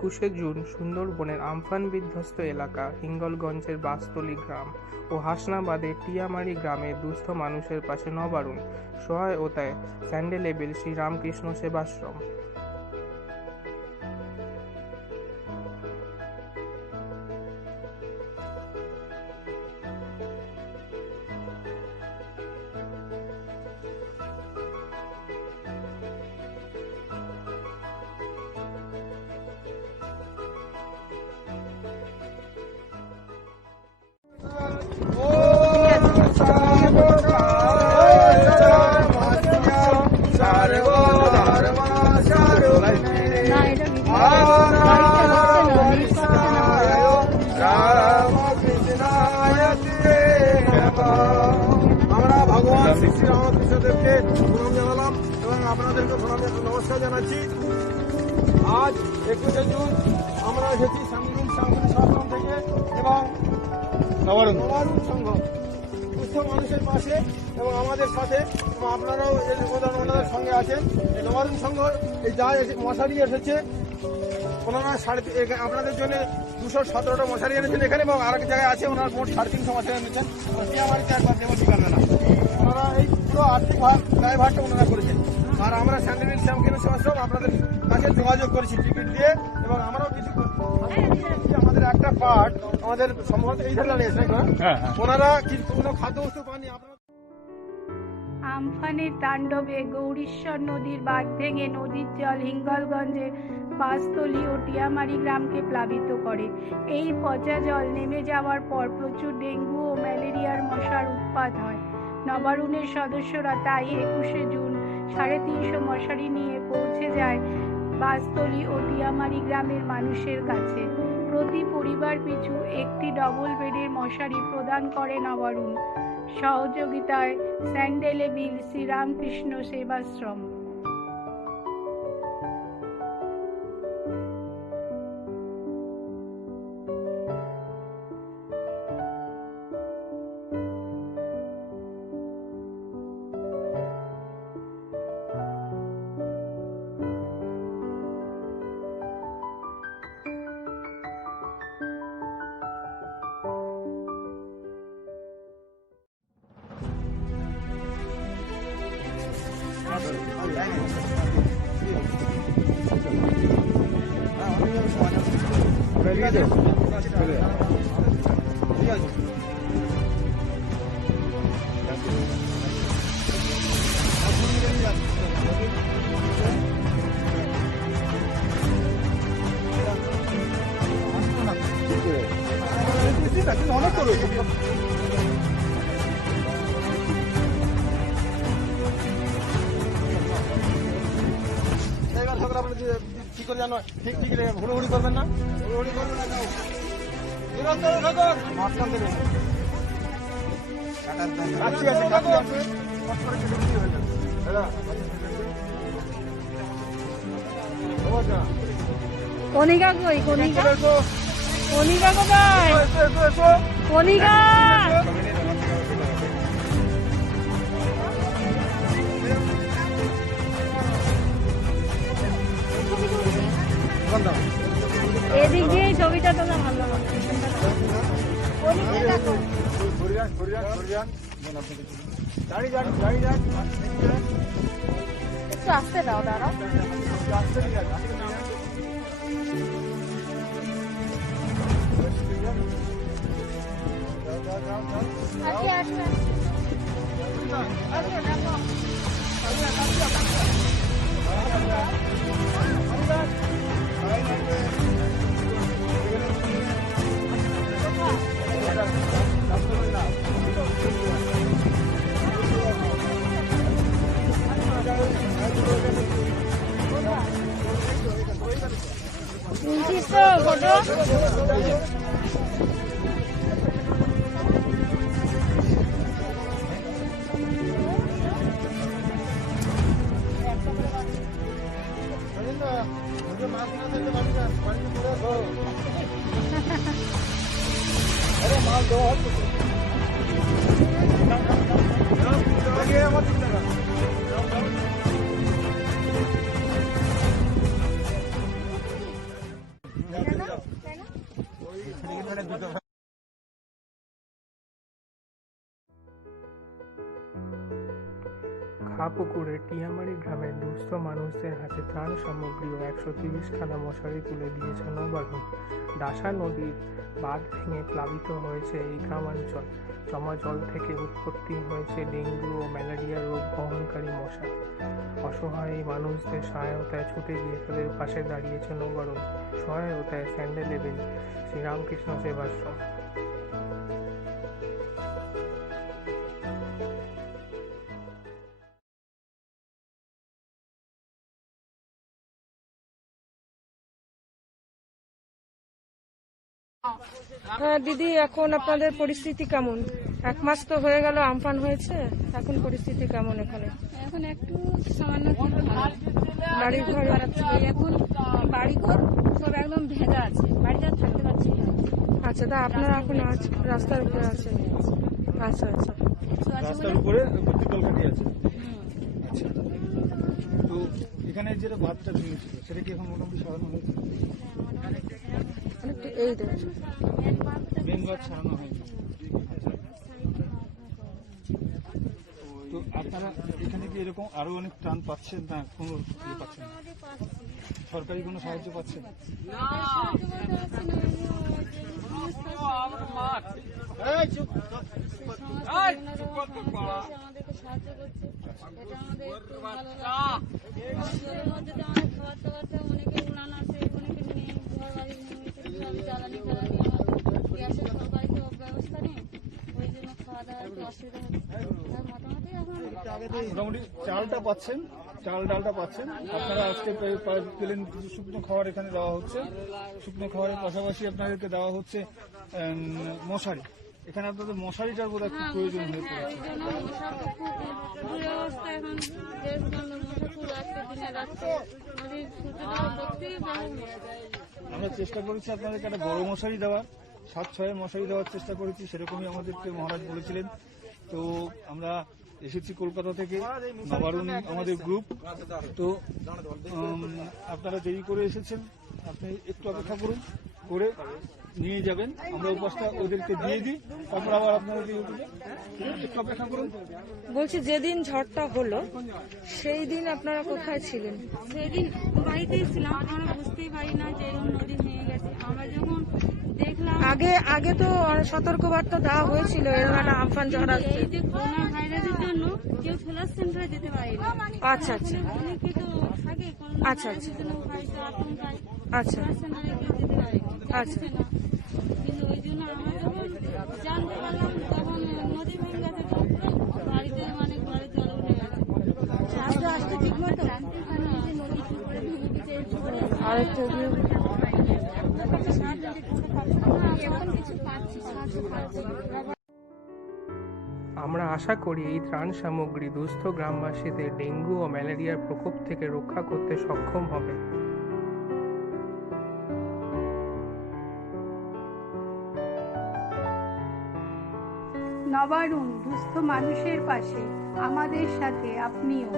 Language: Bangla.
21শে জুন সুন্দরবনের আমফান বিধ্বস্ত এলাকা হিঙ্গলগঞ্জের বাসতলী গ্রাম ও হাসনাবাদের টিয়ামারি গ্রামের দুস্থ মানুষের পাশে নবারুণ সহায়তায় স্যান্ডেলেবিল শ্রী রামকৃষ্ণ সেবাশ্রম। আমরা ভগবান শ্রী শ্রী রামকৃষ্ণদেবকে প্রণাম জানালাম এবং আপনাদেরকে নমস্কার জানাচ্ছি। আজ 21শে জুন আমরা এসেছি স্বামীবিল আশ্রম থেকে এবং নবারুণ সংঘ দুস্থ মানুষের পাশে এবং আমাদের সাথে এবং আপনারাও ওনাদের সঙ্গে আছেন। এই নবারুণ সংঘ এই যা মশারি এসেছে ওনারা আপনাদের জন্য 217টা মশারি এনেছেন এখানে এবং আরেক জায়গায় আছে ওনারা মোট 350 মশারি এনেছেন। আমাদেরকে একবার দেবো ঠিকানা না, ওনারা এই পুরো আর্থিক দায়ভারটা ওনারা করেছেন। আর আমরা স্যান্ডেলেবিল শ্রীরামকৃষ্ণ সেবাশ্রম আপনাদের কাছে যোগাযোগ করেছি টিকিট দিয়ে এবং আমরাও কিছু আমাদের একটা পার্ট আমাদের সম্ভবত এই ধরনের এসে ওনারা কিন্তু কোনো খাদ্যবস্তু পাননি। আমফানের তাণ্ডবে গৌরীশ্বর নদীর বাঁধ ভেঙে নদীর জল হিঙ্গলগঞ্জের বাসতলী ও টিয়ামারি গ্রামকে প্লাবিত করে। এই পচা জল নেমে যাওয়ার পর প্রচুর ডেঙ্গু ও ম্যালেরিয়ার মশার উৎপাত হয়। নবারুণের সদস্যরা তাই 21শে জুন 350 মশারি নিয়ে পৌঁছে যায় বাসতলী ও টিয়ামারি গ্রামের মানুষের কাছে। প্রতি পরিবার পিছু একটি ডবল বেডের মশারি প্রদান করে নবারুণ। সহযোগিতায় স্যান্ডেলেবিল শ্রী রামকৃষ্ণ সেবাশ্রম। অনেক করো কি করে জানো ঠিক ঠিক হুড়োহুড়ি করবেন না, হুড়োহুড়ি করবেন না, যাও নিরন্তর থাকুন মাঝখান থেকে কাছি আছে কাছি আছে কণিকা কই কণিকা কণিকা কোথায় কণিকা এদিক দিয়ে ছবিটা তোলা ভালো একটু আসতে দাও দাঁড়া अरे माल दो খাপুকুরে টিয়ামারি গ্রামের দুস্থ মানুষদের হাতে ত্রাণ সামগ্রী ও 130খানা মশারি তুলে দিয়েছে নবারুণ। ডাসা নদীর বাঁধ ভেঙে প্লাবিত হয়েছে এই গ্রামাঞ্চল। জমা জল থেকে উৎপত্তি হয়েছে ডেঙ্গু ও ম্যালেরিয়া রোগ বহনকারী মশা। অসহায় এই মানুষদের সহায়তায় ছুটে গিয়ে তাদের পাশে দাঁড়িয়েছে নবারুণ। সহায়তায় স্যান্ডেল লেবেল শ্রীরামকৃষ্ণ সেবাশ্রম। হ্যাঁ দিদি, এখন আপনাদের পরিস্থিতি কেমন? 1 মাস তো হয়ে গেল আমফান হয়েছে, এখন পরিস্থিতি কেমন এখানে? এখন একটু সামান্য কিছু ভালো। বাড়ি ঘর খারাপ ছিল, এখন বাড়িঘর সব একদম ভেজা আছে, বাড়িতে আর থাকতে পারছি না। আচ্ছা, তা আপনারা এখন রাস্তার উপরে আছেন? আচ্ছা আচ্ছা। কিছু আছে রাস্তার বলে উপরে প্রতিকল কাটি আছে। আচ্ছা, তো এখানে যেটা বাঁধটা ভেঙেছিল সেটা কি এখন মোটামুটি সরানো হয়েছে? একটু এই দেখুন। মেন বাঁধ সরানো হয়েছে। তো আপনারা এখানে কি এরকম আরো অনেক ত্রাণ পাচ্ছেন না কোনো ইয়ে পাচ্ছেন না? সরকারি কোনো সাহায্য পাচ্ছেন? আমাদেরকে সাহায্য করছে, এটা আমাদের একটু ভালো লাগছে। জলের মধ্যে তো অনেক খাবার টাবারটা অনেকে উড়ান আছে, অনেকে নিয়ে ঘর বাড়ি নিয়ে জ্বালানি টালানি, আমাদের গ্যাসের সরকারি তো ব্যবস্থা নেই, ওই জন্য খাওয়া দাওয়ার একটু অসুবিধা হচ্ছে। আর মোটামুটি এখন মোটামুটি চালটা পাচ্ছেন, চাল ডালটা পাচ্ছেন। আপনারা আজকে পেলেন কিছু শুকনো খাবার এখানে দেওয়া হচ্ছে। শুকনো খাবারের পাশাপাশি আপনাদেরকে দেওয়া হচ্ছে মশারি। এখানে আপনাদের মশারিটার বোধহয় খুব প্রয়োজন হয়ে পড়েছে। ওই জন্য মশার তো খুব দুরবস্থা এখন, দেশ বন্ধ, মশা খুব আসছে দিনে রাত্রে, নদীর সূর্যটা প্রত্যেকই বহু মশা। আমরা চেষ্টা করেছি আপনাদেরকে একটা বড় মশারি দেওয়ার, 7-6 মশারি দেওয়ার চেষ্টা করেছি, সেরকমই আমাদেরকে মহারাজ বলেছিলেন। তো আমরা এসেছি কলকাতা থেকে, নবারুণ আমাদের গ্রুপ। তো আপনারা দেরি করে এসেছেন, আপনি একটু অপেক্ষা করুন, করে নিয়ে যাবেন। আমরা উপাসটা ওদেরকে দিয়ে দিই, তারপর আবার আপনাদেরকে একটু অপেক্ষা করুন। বলছি, যেদিন ঝড়টা হলো সেই দিন আপনারা কোথায় ছিলেন? সেদিন বাড়িতেই ছিলাম, আমরা বুঝতেই পারি না যে এরকম নদী ভেঙে গেছে। আমরা যখন দেখলাম, আগে তো সতর্কবার্তা দেওয়া হয়েছিল এরকম একটা আমফান ঝড় আসছে। এই যে করোনা ভাইরাসের জন্য কেউ সোলার সেন্টারে যেতে পারে না। আচ্ছা আচ্ছা অনেকে তো থাকে করোনা আচ্ছা, ভাইরাসের জন্য ভয়তে আতঙ্কায় আচ্ছা সোলার সেন্টারে কেউ যেতে পারে না। আচ্ছা। বুঝছে না। কিন্তু ওই জন্য আমরা যখন জানতে পারলাম তখন নদী ভেঙে গেছে, তো পুরো বাড়িতে মানে ঘরে জল উঠে গেছে। আস্তে আস্তে ঠিক মতো জানতে পারলাম যে নদী কি করে ভেঙে গেছে। আর একটু এখন কিছু পাচ্ছি, সাহায্য পাচ্ছি। আমরা আশা করি এই ত্রাণ সামগ্রী দুস্থ গ্রামবাসীদের ডেঙ্গু ও ম্যালেরিয়ার প্রকোপ থেকে রক্ষা করতে সক্ষম হবে। নবারুণ দুস্থ মানুষের পাশে, আমাদের সাথে আপনিও।